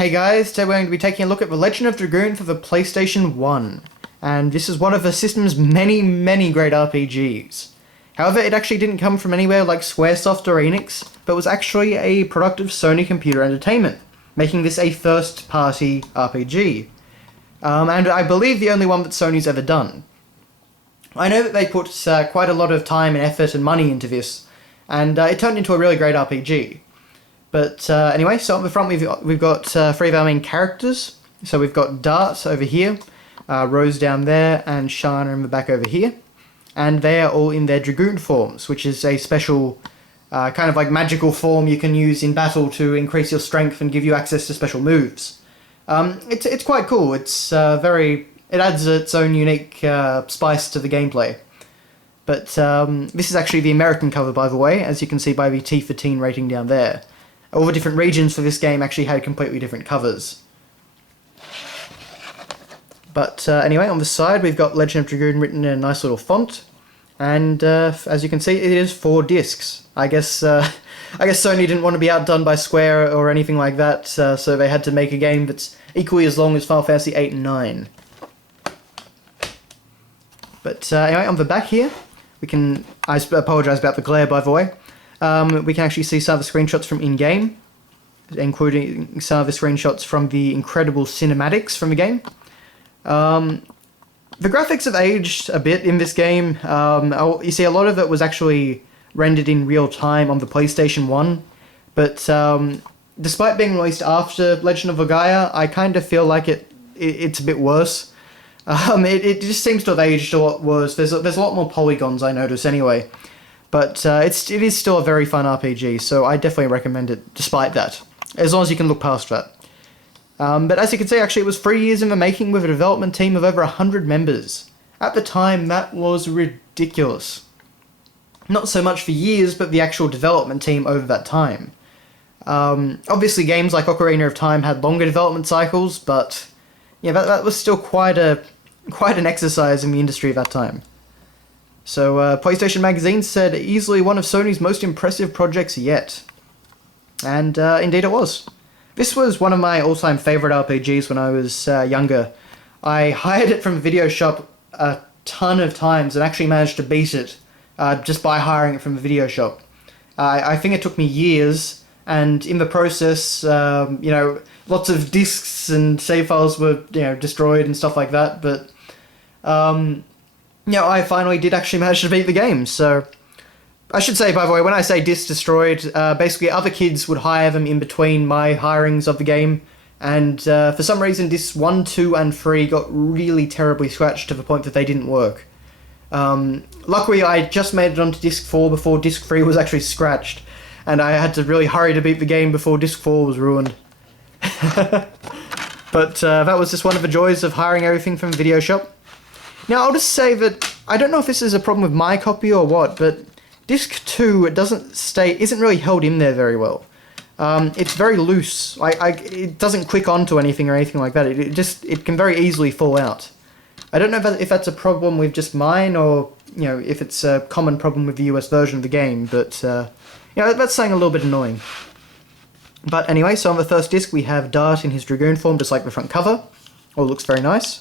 Hey guys, today we're going to be taking a look at The Legend of Dragoon for the PlayStation 1. And this is one of the system's many great RPGs. However, it actually didn't come from anywhere like Squaresoft or Enix, but was actually a product of Sony Computer Entertainment, making this a first-party RPG. And I believe the only one that Sony's ever done. I know that they put quite a lot of time and effort and money into this, and it turned into a really great RPG. But anyway, so on the front we've got three of our main characters. So we've got Dart over here, Rose down there, and Shana in the back over here. And they are all in their Dragoon forms, which is a special kind of like magical form you can use in battle to increase your strength and give you access to special moves. It's quite cool. It adds its own unique spice to the gameplay. But this is actually the American cover, by the way, as you can see by the T for Teen rating down there. All the different regions for this game actually had completely different covers. But anyway, on the side we've got Legend of Dragoon written in a nice little font. And as you can see, it is 4 discs. I guess Sony didn't want to be outdone by Square or anything like that, so they had to make a game that's equally as long as Final Fantasy 8 and 9. But anyway, on the back here, I apologise about the glare, by the way. We can actually see some of the screenshots from in-game, including some of the screenshots from the incredible cinematics from the game. The graphics have aged a bit in this game. You see, a lot of it was actually rendered in real time on the PlayStation 1, but despite being released after Legend of Legaia, I kind of feel like it's a bit worse. It just seems to have aged a lot worse. There's a lot more polygons, I notice, anyway. But it is still a very fun RPG, so I definitely recommend it, despite that. As long as you can look past that. But as you can see, actually, it was 3 years in the making with a development team of over 100 members. At the time, that was ridiculous. Not so much for years, but the actual development team over that time. Obviously, games like Ocarina of Time had longer development cycles, but yeah, that was still quite an exercise in the industry at that time. So, PlayStation Magazine said, easily one of Sony's most impressive projects yet. And indeed it was. This was one of my all-time favourite RPGs when I was younger. I hired it from a video shop a ton of times and actually managed to beat it just by hiring it from a video shop. I think it took me years, and in the process, lots of discs and save files were, destroyed and stuff like that, but I finally did actually manage to beat the game, so... I should say, by the way, when I say discs destroyed, basically other kids would hire them in between my hirings of the game, and for some reason discs 1, 2, and 3 got really terribly scratched to the point that they didn't work. Luckily, I just made it onto disc 4 before disc 3 was actually scratched, and I had to really hurry to beat the game before disc 4 was ruined. But that was just one of the joys of hiring everything from a video shop. Now, I'll just say that I don't know if this is a problem with my copy or what, but Disc 2 isn't really held in there very well. It's very loose. It doesn't click onto anything or anything like that. It can very easily fall out. I don't know if that's a problem with just mine or if it's a common problem with the US version of the game, but that's something a little bit annoying. But anyway, so on the first disc we have Dart in his Dragoon form, just like the front cover. All looks very nice.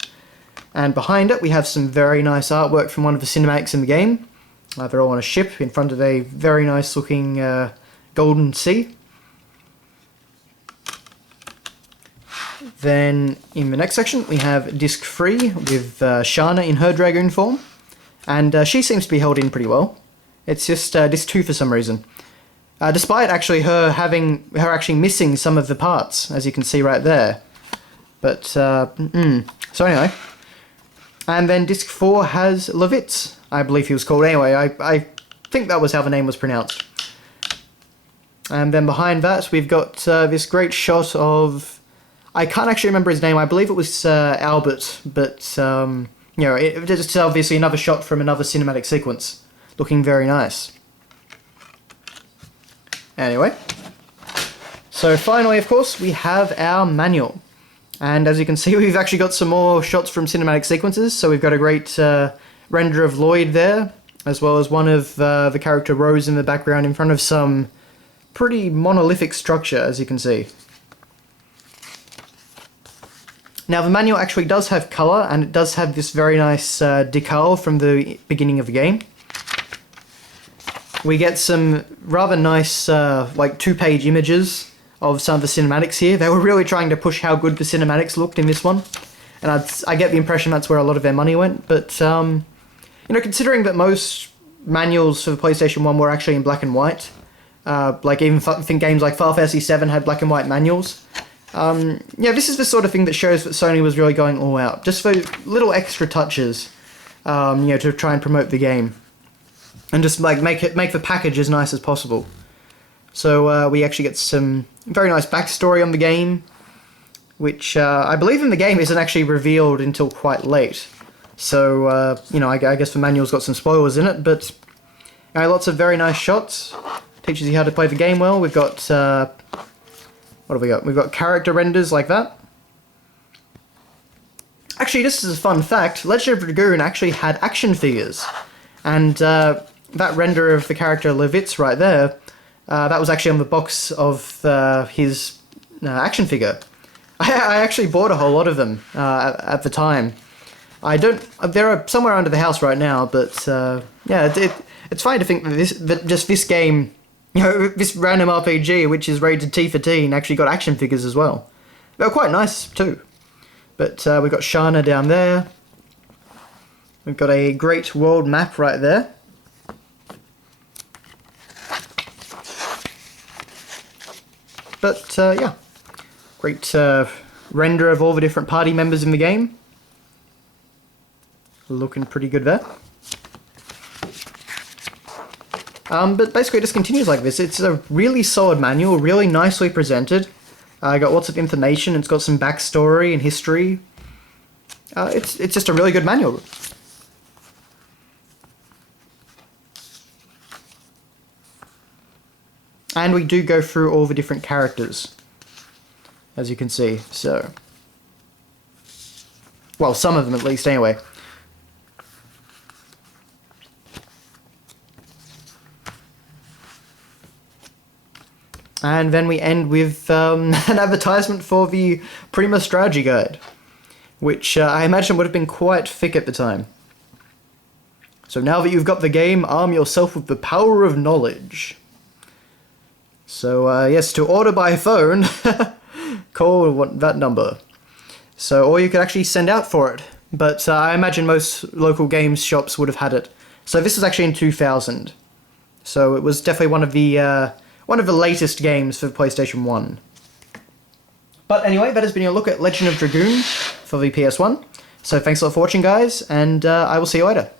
And behind it we have some very nice artwork from one of the cinematics in the game. They're all on a ship in front of a very nice looking golden sea. Then in the next section we have disc 3 with Shana in her Dragoon form, and she seems to be held in pretty well. It's just disc 2 for some reason. Despite actually her actually missing some of the parts, as you can see right there. But so anyway. And then disc 4 has Levitz, I believe he was called. Anyway, I think that was how the name was pronounced. And then behind that, we've got this great shot of... I can't actually remember his name. I believe it was Albert, but, it's obviously another shot from another cinematic sequence. Looking very nice. Anyway. So finally, of course, we have our manual. And as you can see, we've actually got some more shots from cinematic sequences. So we've got a great render of Lloyd there, as well as one of the character Rose in the background in front of some pretty monolithic structure, as you can see. Now the manual actually does have colour, and it does have this very nice decal from the beginning of the game. We get some rather nice like 2-page images of some of the cinematics here. They were really trying to push how good the cinematics looked in this one, and I get the impression that's where a lot of their money went. But you know, considering that most manuals for the PlayStation 1 were actually in black and white, like even I think games like Final Fantasy VII had black and white manuals. Yeah, this is the sort of thing that shows that Sony was really going all out, just for little extra touches, you know, to try and promote the game, and just like make the package as nice as possible. So we actually get some very nice backstory on the game, which I believe in the game isn't actually revealed until quite late. So you know, I guess the manual's got some spoilers in it, but you know, lots of very nice shots. Teaches you how to play the game well. We've got what have we got? We've got character renders like that. Actually, just as a fun fact, Legend of Dragoon actually had action figures, and that render of the character Levitz right there, that was actually on the box of his action figure. I actually bought a whole lot of them at the time. I don't. They're somewhere under the house right now, but yeah, it's funny to think that just this game, you know, this random RPG, which is rated T for teen, actually got action figures as well. They're quite nice too. But we've got Shana down there. We've got a Great World map right there. But yeah, great render of all the different party members in the game. Looking pretty good there. But basically it just continues like this. It's a really solid manual, really nicely presented. Got lots of information, it's got some backstory and history. It's just a really good manual. And we do go through all the different characters, as you can see, so... Well, some of them at least, anyway. And then we end with an advertisement for the Prima Strategy Guide, which I imagine would have been quite thick at the time. So now that you've got the game, arm yourself with the power of knowledge. So yes, to order by phone, call that number. So, or you could actually send out for it, but I imagine most local games shops would have had it. So this was actually in 2000. So it was definitely one of the latest games for the PlayStation 1. But anyway, that has been your look at Legend of Dragoon for the PS1. So thanks a lot for watching, guys, and I will see you later.